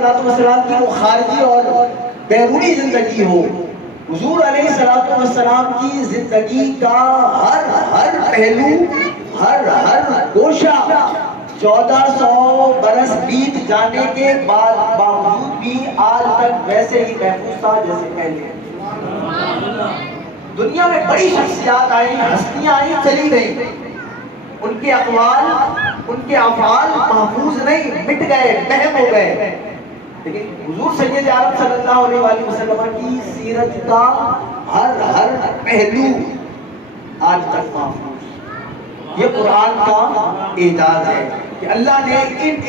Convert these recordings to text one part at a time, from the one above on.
والسلام کی وہ خارجی اور بیرونی زندگی ہو، حضور علیہ الصلوۃ والسلام کی زندگی کا ہر پہلو، ہر گوشہ 1400 برس بیت جانے کے باوجود بھی آج تک ویسے ہی محفوظ تھا جیسے پہلے۔ دنیا میں بڑی شخصیات آئی، ہستیاں آئی، چلی گئی، ان کے اقوال، ان کے افعال محفوظ نہیں، مٹ گئے، بہم ہو گئے، لیکن حضور سید عالم صلی اللہ علیہ وآلہ وسلم کی سیرت کا ہر پہلو آج تک محفوظ۔ یہ قرآن کا اعجاز ہے کہ اللہ نے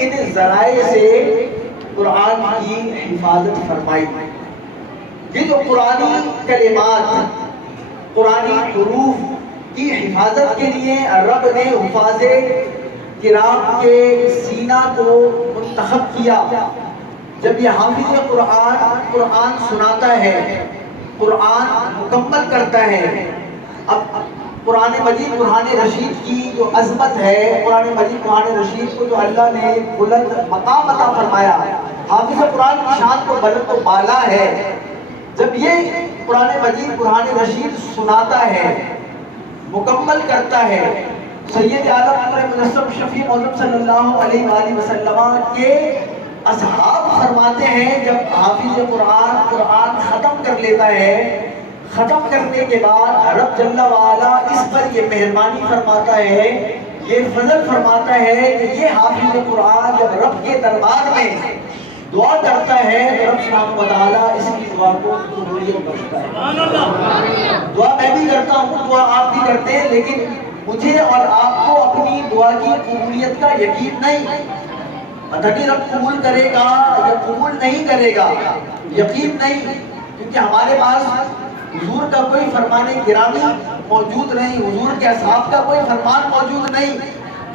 ان ذرائع سے قرآن کی حفاظت فرمائی۔ یہ جو قرآنی کلمات، قرآنی حروف کی حفاظت کے لیے رب نے حفاظ کرام کے سینہ کو منتخب کیا۔ جب یہ حافظ قرآن سناتا ہے، قرآن مکمل کرتا ہے، اب قرآن مجید قرآن رشید کی جو عظمت ہے، قرآن مجید قرآن رشید کو جو اللہ نے بلند مقام عطا فرمایا، حافظ قرآن کی شان کو بلند و بالا ہے۔ جب یہ قرآن مجید قرآن رشید سناتا ہے، مکمل کرتا ہے، سید عالم امر مجسم شفیع معظم صلی اللہ علیہ وآلہ وسلم کے اصحاب فرماتے ہیں جب حافظ قرآن ختم کر لیتا ہے، ختم کرنے کے بعد رب جل وعلا اس پر یہ مہربانی فرماتا ہے، یہ فضل فرماتا ہے کہ یہ حافظ قرآن جب رب کے دربار میں دعا کرتا ہے تو رب سبحانہ وتعالیٰ اس کی دعا کو قبولیت بخشتا ہے۔ دعا میں بھی کرتا ہوں، دعا آپ بھی کرتے ہیں، لیکن مجھے اور آپ کو اپنی دعا کی قبولیت کا یقین نہیں، پتہ نہیں رب قبول کرے گا یا قبول نہیں کرے گا، یقین نہیں، کیونکہ ہمارے پاس حضور کا کوئی فرمان گرامی موجود نہیں، حضور کے اصحاب کا کوئی فرمان موجود نہیں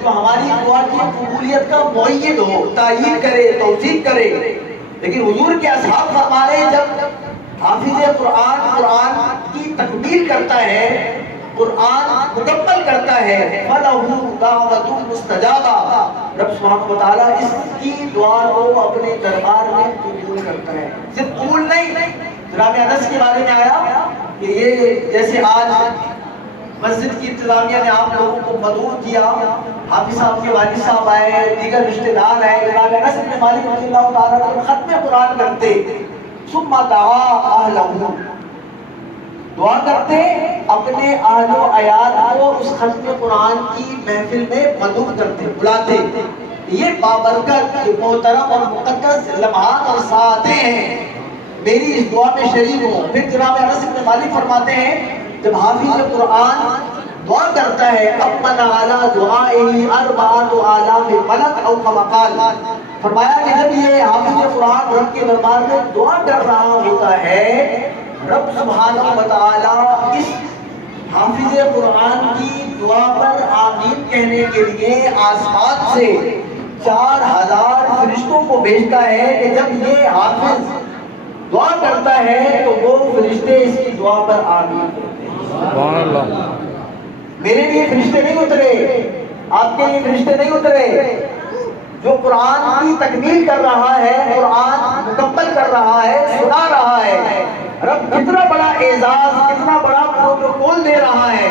جو ہماری دعا کی قبولیت کا معید ہو، تعیین کرے، توثیق کرے، لیکن حضور کے اصحاب فرما رہے ہیں جب حافظ قرآن کی تکمیل کرتا ہے، قرآن مکمل کرتا ہے، فَلَهُ دَعْوَةٌ مُسْتَجَابَةٌ، رب سبحانہ وتعالیٰ اس کی دعا کو اپنے دربار میں قبول کرتا ہے، صرف قبول نہیں۔ جناب انس کے بارے میں آیا کہ یہ جیسے آج مسجد کی انتظامیہ نے آپ لوگوں کو مدعو کیا، حافظ صاحب کے والد صاحب آئے، دیگر رشتہ دار آئے، جناب انس بن مالک رضی اللہ تعالیٰ عنہ ختم قرآن کرتے، ثم دعا اہلہ، دعا کرتے، اپنے اہل و عیال کو اس ختم قرآن کی محفل میں مدعو کرتے، بلاتے۔ یہ بابرکت، محترم اور مقدس لمحات اور ساعتیں ہیں، میری اس دعا میں شریک ہوں۔ پھر جناب انس بن مالک فرماتے ہیں جب حافظ قرآن دعا کرتا ہے، اَمَّنَ عَلَىٰ دُعَائِهِ أَرْبَعَةُ آلَافِ مَلَكٍ أَوْ كَمَا قَالَ، فرمایا کہ جب یہ حافظ قرآن رب کے دربار میں دعا کر رہا ہوتا ہے، رب سبحانہ وتعالی اس حافظ قرآن کی دعا پر آمین کہنے کے لیے آسمان سے 4000 فرشتوں کو بھیجتا ہے کہ جب یہ حافظ دعا کرتا ہے تو وہ فرشتے اس کی دعا پر آمین کرتے ہیں۔ سبحان اللہ۔ میرے لیے فرشتے نہیں اترے، آپ کے لیے فرشتے نہیں اترے، جو قرآن کی تکمیل کر رہا ہے، قرآن مکمل کر رہا ہے، سنا رہا ہے، رب کتنا بڑا اعزاز، کتنا بڑا پروٹوکول دے رہا ہے۔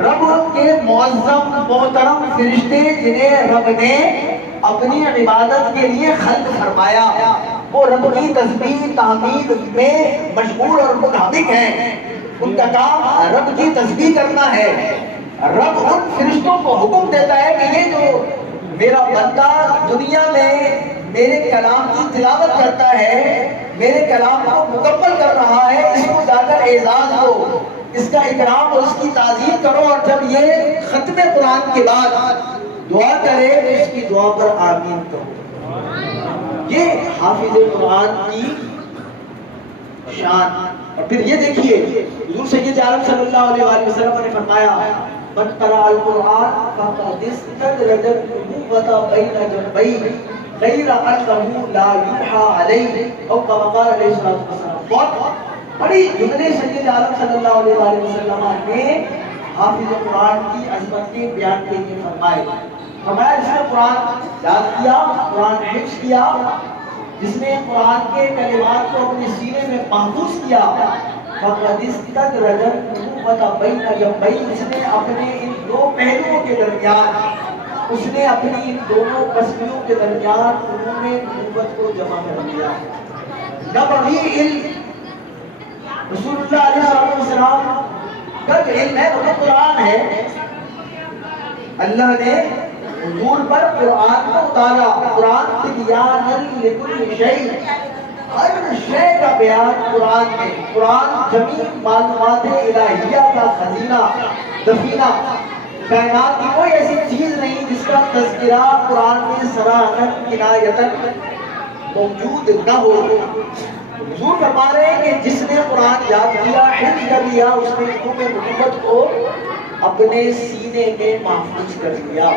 رب کے معظم محترم فرشتے جنہیں رب نے اپنی عبادت کے لیے خلق فرمایا، وہ رب کی تسبیح تحمید میں مشغول اور منہمک ہیں، ان کا کام رب کی تسبیح کرنا ہے۔ رب ان فرشتوں کو حکم دیتا ہے کہ یہ جو میرا بندہ دنیا میں میرے کلام کی تلاوت کرتا ہے، میرے کلام کو مکمل کر رہا ہے، اس کو جا کر اعزاز دو، اس کا اکرام اور اس کی تعظیم کرو، اور جب یہ ختم قرآن کے بعد دعا کرے تو اس کی دعا پر آمین کرو۔ یہ حافظ قرآن کی شان۔ اور پھر یہ دیکھیے حضور سید عالم صلی اللہ علیہ وآلہ وسلم نے فرمایا من قرأ القرآن فقد استدرج النبوة بین جنبیہ غیر انہ لا یوحى علیہ او کما قال علیہ الصلوۃ والسلام۔ بہت بڑی جملے سید عالم صلی اللہ علیہ وآلہ وسلم نے حافظ قرآن کی عظمت کے بیان کے لیے فرمائے۔ فرمایا جس نے قرآن یاد کیا، قرآن حفظ کیا، جس نے قرآن کے کلمات کو اپنے سینے میں محفوظ کیا، فقد استدرج النبوۃ بین جنبین، اس نے اپنے ان دو پہلوؤں کے درمیان، اس نے اپنی ان دونوں پسلیوں کے درمیان انہوں نے نبوت کو جمع کر دیا۔ نبوی علم رسول اللہ علیہ السلام کا جو علم ہے وہ قرآن ہے۔ اللہ نے حضور پر قرآن کو اتارا، قرآن تبیانا لکل شیء، ہر شے کا بیان قرآن میں۔ قرآن جمیع معلومات الہیہ کا خزینہ، دفینہ، کائنات کی کوئی ایسی چیز نہیں جس کا تذکرہ قرآن میں صراحتاً عنایتاً موجود نہ ہو۔ حضور فرما رہے ہیں کہ جس نے قرآن یاد کیا، حفظ کر لیا، اس نے علوم نبوت کو اپنے سینے میں محفوظ کر لیا۔